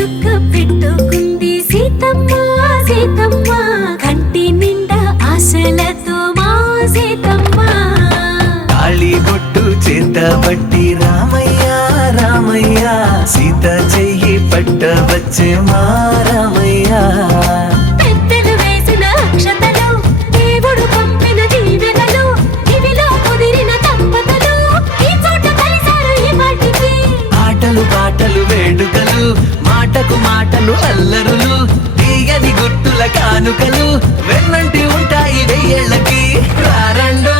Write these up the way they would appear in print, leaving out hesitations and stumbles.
చుక్క పెట్టుకుంది సీతమ్మ సీతమ్మ కంటి నిండా ఆశలతో మా సీతమ్మ తాళి బొట్టు చేత బట్టి రామయ్య రామయ్య సీత చెయ్యి పట్ట వచ్చే మా రామయ్య పెద్దలు వేసిన అక్షతలు దేవుడు పంపిన దీవెనలు ఇవిలో కుదిరిన దంపతులు ఈ చోట కలిసారు ఈ వాటికి ఆటలు పాటలు వేడుకలు మాటకు మాటలు అల్లరులు తీయని గుర్తుల కానుకలు వెన్నంటి ఉంటాయి వెయ్యేళ్ళకి రారండో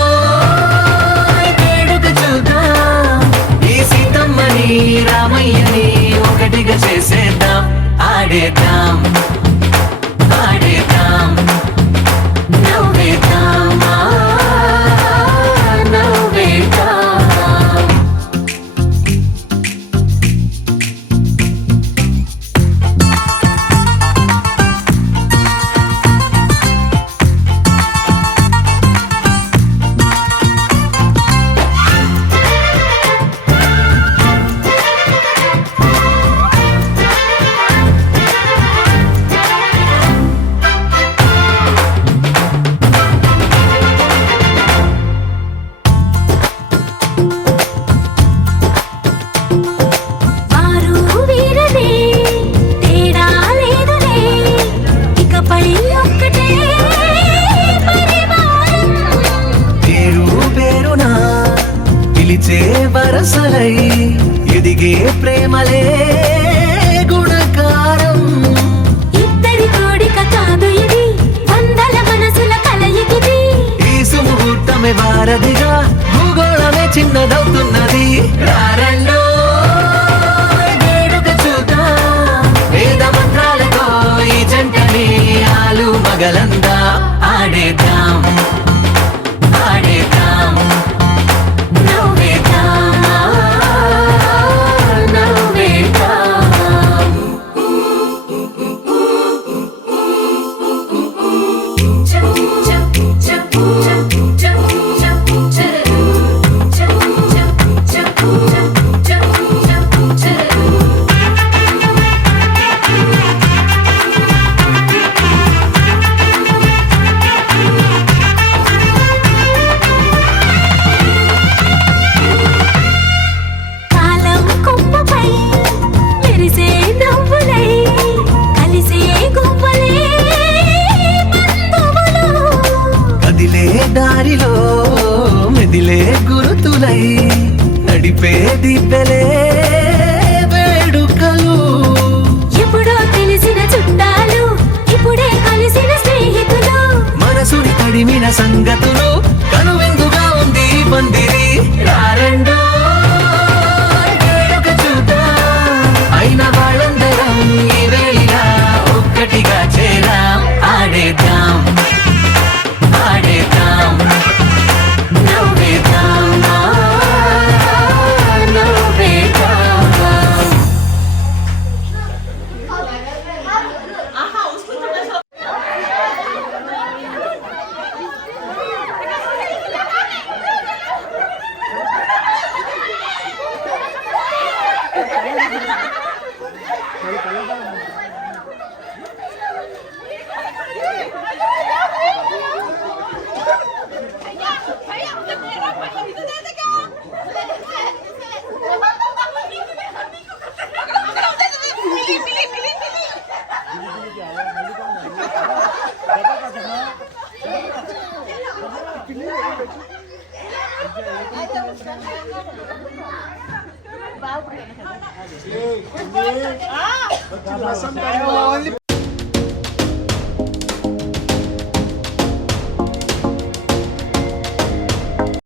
వేడుక చూద్దాం ఈ సీతమ్మని రామయ్యని ఒకటిగా చేసేద్దాం ఆడేద్దాం ఆడేద్దాం నవ్వేద్దాం నవ్వేద్దాం వారు వీరనే తేడా లేదులే ఇకపై ఒక్కటే పరివారం పేరు పేరునా పిలిచే వరసలై ఎదిగే ప్రేమలే గుణకారం ఇద్దరి కోడిక కాదు ఇది వందల మనసుల కలయికిది ఈ సుముహూర్తమే వారధిగా భూగోళమే చిన్నదవుతున్నది రారండో వేడుక చూద్దాం వేద మంత్రాలతో ఈ జంటని ఆలు మగలందా ఆడేద్దాం ఆడేద్దాం నవ్వేద్దాం నవ్వేద్దాం కాలం కొమ్మపై మెరిసే నవ్వులై కలిసే గువ్వలే బంధువులు కదిలే దారిలో మెదిలే గురుతులై నడిపే దిబ్బెలే వేడుకలు ఎప్పుడో తెలిసిన చుట్టాలు ఇప్పుడే కలిసిన స్నేహితులు మనసుని తడిమిన సంగతులు కనువిందుగా ఉంది ఈ పందిరి రారండో వేడుక చూద్దాం అయిన వాళ్ళందరం ఈ వేళ ఒక్కటిగా చేరాం ఆడేద్దాం ఆడేద్దాం నవ్వేద్దాం నవ్వేద్దాం Ondi